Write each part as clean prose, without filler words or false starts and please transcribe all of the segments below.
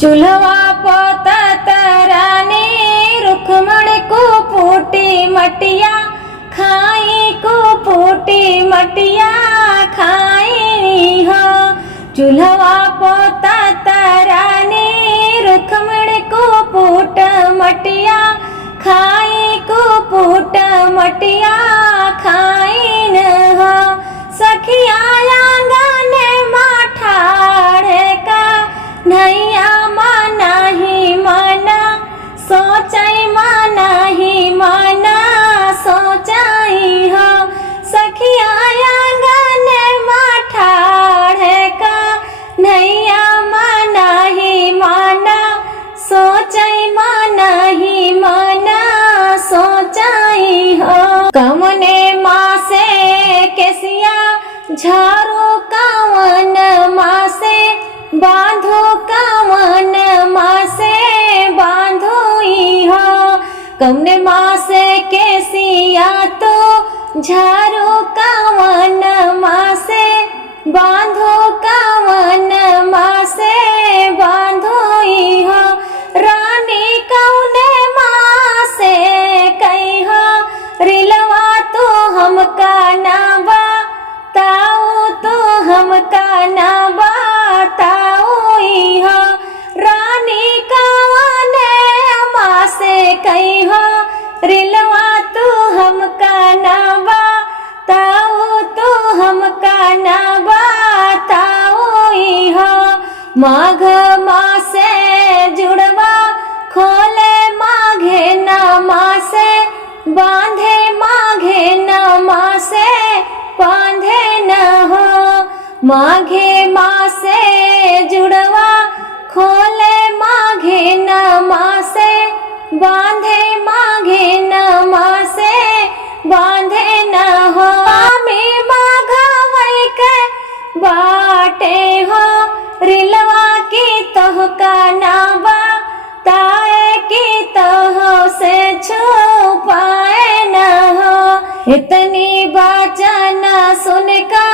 चूल्हा पोता तरानी रुखमण को फूटी मटिया खाई को फूटी मटिया खाई हो। चूल्हा पोता तरानी रुखमण को फूट मटिया खाई को फूट मटिया खाई न हो। सखिया आंगन माठाड़े का नैया माना ही माना सोचाई माना ही माना सोचाई हो। सखिया आंगन माठाड़े का नैया माना ही माना सोचाई माना ही माना सोचाई हो। कमने माँ से केसिया झारू कावन माँ से बांधो कावन माँ से बांधो ही हो। कमने माँ से केसिया तो झारू कावन माँ से बांधो कावन माँ से बांधो ही हो। रानी कौने माँ से कही हो रिलवा तो हमका ना बताओ तो हमका ना बताओ ही हो। रानी कौने माँ से कही हो रिलवा तो हमका ना बताओ तो हमका ना बताओ ही हो। माघ माँ से जुड़वा खोले माघे न माँ से बांधे माघे न माँ से बांधे न हो। माघे माँ से जुड़वा खोले माघे न माँ से बांधे माघे न माँ से बांधे न हो। आमी माघवई के बाटे हो रिलवा की तोहका ना बताए की तोह से छुपाए न हो। इतनी वचन सुन का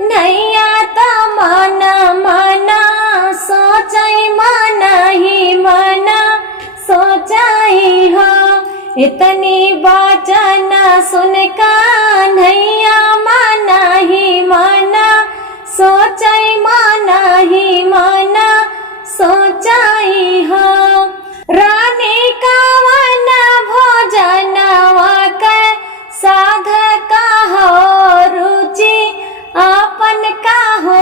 नैया तो माना माना सोचाई माना ही माना सोचाई हो। इतनी वचन सुन का नैया माना ही माना सोचाई माना ही माना सोचाई हो। रानी कावन भोजनवा के साध का हो रुचि आपन का हो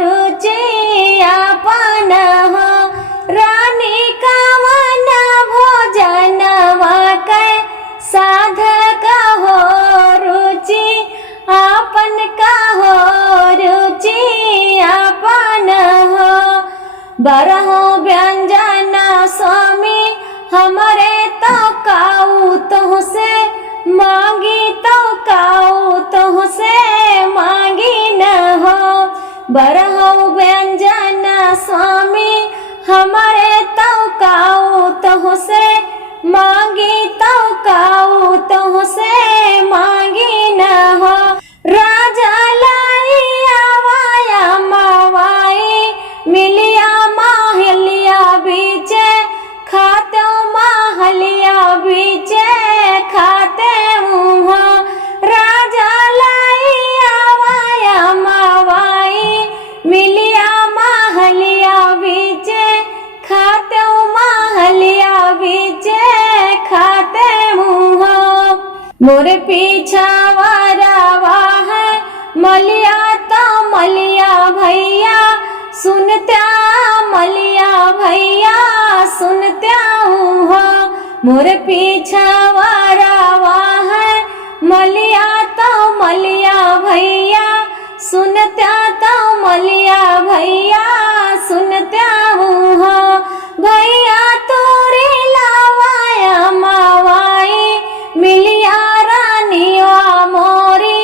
रुचि आपन हो। रानी कावन भोजनवा के साध का हो रुचि आपन का हो रुचि आपन हो। बरहो व्यंजन स्वामी हमारे तो काऊ तो से मांगी तो काऊ तो से मांगी न हो। बरहो व्यंजन स्वामी हमारे तो काऊ तो से मांगी तो काऊ तो से मांगी न हो। राजा लाई आवाया मावाई मिलिया माहलिया बीचे खाते माहलिया बीचे खाते मुँह। राजा लाई आवाया मावाई मिलिया माहलिया बीचे खाते माहलिया बीचे खाते मुँह। मोरे पीछा वारावा है मलिया तो मलिया भैया सुनत्या मलिया भैया सुनत्या हो। मोरे पीछा वारावा है मलिया तो मलिया भैया सुनत्या तो मलिया भैया सुनत्या हो। भैया तोरे लावाया मावाई मिलिया रानिया मोरी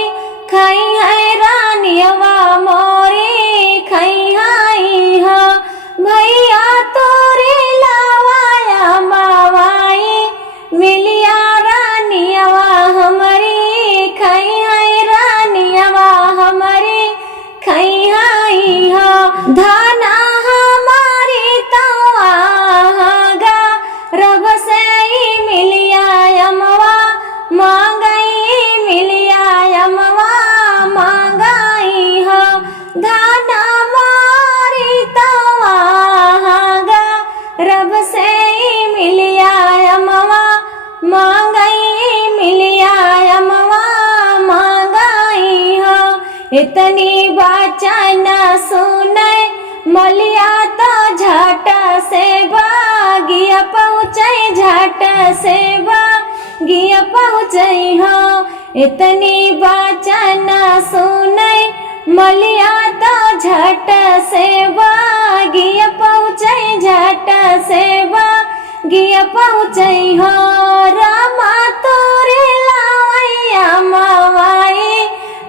खाई है रानिया मोरी खाई है हो। भैया तोरे लावाया मावाई मिलिया रानिया हमारी खाई है रानिया हमारी खाई है हो। धाना हमारा वचन सुनै मलिया तो झट से बागिया पहुँचै झट से बागिया पहुँचै हो। इतनी वचन सुनै मलिया तो झट से बागिया पहुँचै झट से बागिया पहुँचै हो। रामा तोरे लावैया मवाई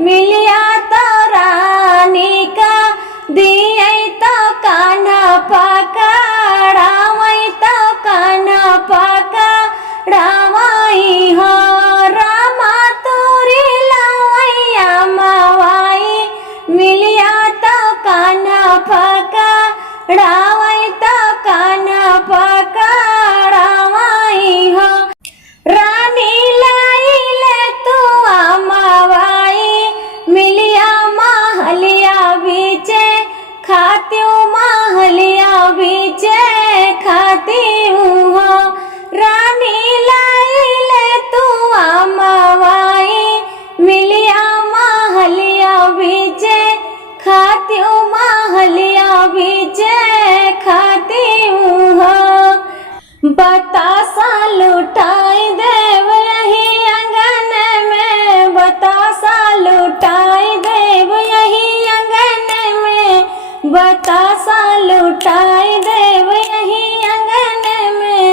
मिलिया तो रानी का दियै तो कान्हा पकड़ावै तो कान्हा पकड़ावै हो। रामा तोरे लावैया मवाई मिलिया तो कान्हा पकड़ावै तो कान्हा पकड़ावै हो। रानी लाइले तू मवाई मिलिया महलिया बीचे खात्यूं महलिया बीचे खात्यूं हो। रानी लाइले तू मवाई मिलिया महलिया बीचे खात्यूं महलिया बीचे खात्यूं हो। बतासा लुटाई देव यही आंगन में बतासा लुटाई देव यही आंगन में बतासा लुटाई देव यही आंगन में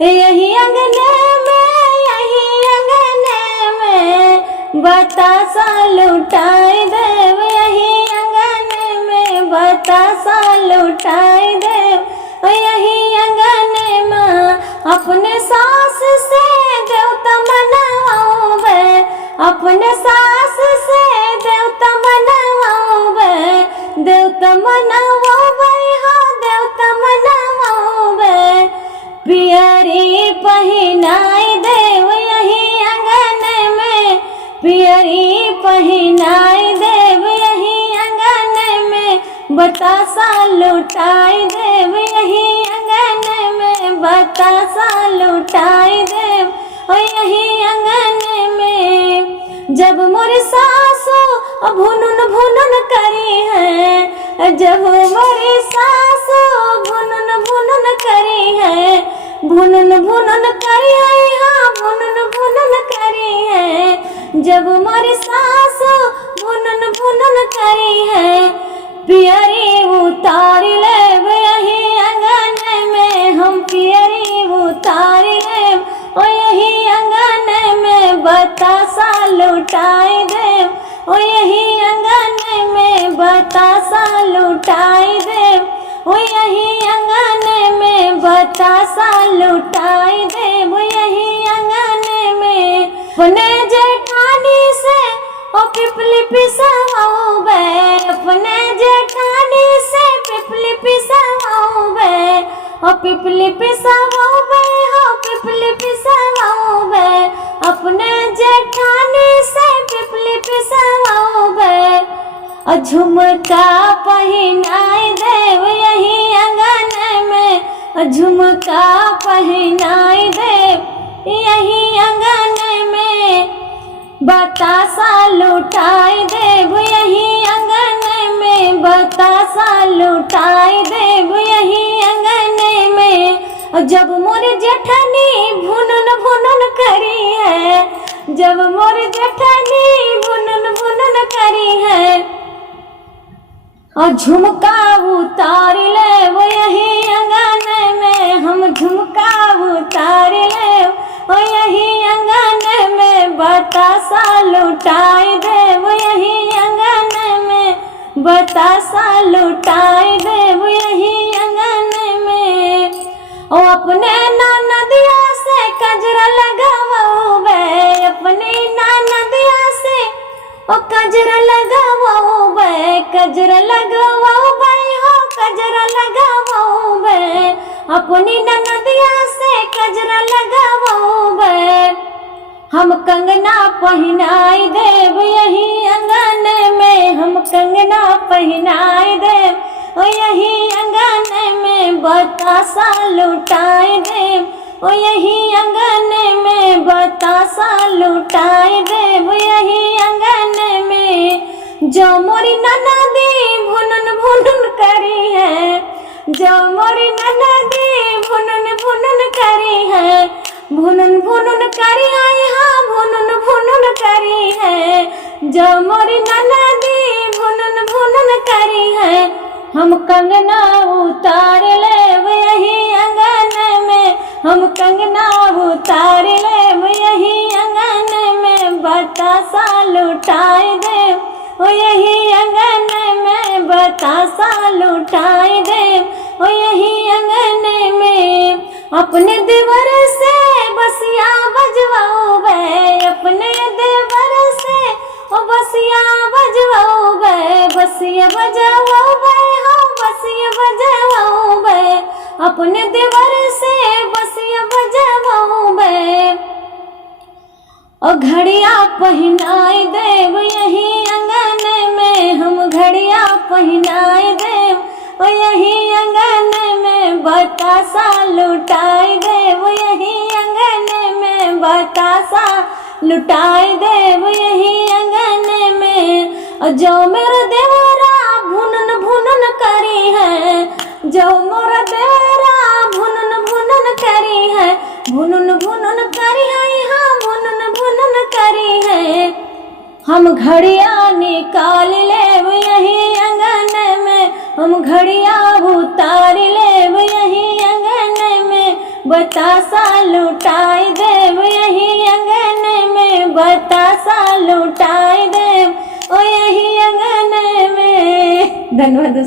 यही आंगन में यही आंगन में बतासा लुटाई देव यही आंगन में बतासा लुटाई देव यही आंगन में। अपने सास से देवता मनवावे अपने सास से देवता मनवावे देवता मनवावे हो देवता मनवावे। पियरी पहिनाई देव यही आंगन में पियरी पहिनाई देव यही आंगन में बतासा लुटाई देव यही आंगन में बतासा लुटाई देव यही आंगन में। जब मोर सासू भुनुन भुनुन करी है जब मोरी सासू भुनुन भुनुन करी है भुनुन भुनुन करी है हाँ भुनुन भुनुन करी है। जब मोरी सासू भुनुन भुनुन करी है पियरी उतार लेब यही आंगन में हम पियरी उतार लेब यही आंगन में बतासा लुटाई देव यही आंगन में बतासा लुटाई देव यही आंगन में बतासा लुटाई देव यही आंगन में। अपने जेठानी से ओ पिपली पिसवाओ अपने जेठानी से पिपली पिसवाओ ओ पिपली पिसवाओ हो पिपली पिसवाओ अपने जेठानी से पिपली पिसवाओ। झुमका पहिनाई देव यही आंगन में झुमका पहिनाई देव यही आंगन में बतासा लुटाई देव यही आंगन में बतासा लुटाई देव यही आंगन में। जब मोर जेठनी भुनन भुनन करी है जब मोर जेठनी भुनन भुनन करी है और झुमका उतार ले वो यही आंगन में हम झुमका उतार ले वो यही आंगन में बतासा लुटाई दे वो यही आंगन में बतासा लुटाई दे वो यही आंगन में। ओ अपने ननदिया से कजरा लगावो बे अपने ननदिया से ओ कजरा लगावो बे कजरा लगावो बे हो कजरा लगावो बे अपनी ननदिया से कजरा लगावो बे। हम कंगना पहनाई देव यही आंगन में हम कंगना पहनाई देव ओ यही आंगन में बतासा लुटाई देव ओ यही आंगन में बतासा लुटाई देव यही आंगन में। जो मोरी ननदी भुनन भुनन करी है, जो मोरी ननदी भुनन भुनन करी है, भुनन भुनन करी है, हाँ भुनन भुनन करी है, जो मोरी ननदी भुनन भुनन करी है। हम कंगना उतार लेब यही अंगन में, हम कंगना उतार लेब यही अंगन में, बतासा लुटाई दे ओ यही अंगन में, बतासा लुटाई दे ओ यही अंगन में। अपने देवर से बसिया बजवाओ बे, अपने देवर से ओ बसिया बजवाओ बे, बसिया बजवाओ बे, हाँ बसिया बजवाओ बे, अपने देवर से बसिया बजवाओ बे। और घड़िया पहनाई देव यही अंगन में, हम घड़िया पहनाई देव ओ यही अंगन में, बतासा लुटाई देव यही अंगन में, बतासा लुटाई देव यही अंगन में। और जो मेरा देवरा भुनन भुनन करी है, जो मोरा देवरा भुनन भुनन करी है, भुनन भुनन करी है, हाँ भुनन भुनन करी है। हम घड़िया निकाल लेब यही अंगन में, हम घड़िया उतार लेब यही अंगन में, बतासा लुटाई देव यही अंगन में, बतासा लुटाई देव ओ यही अंगन में। धन्यवाद दोस्तों।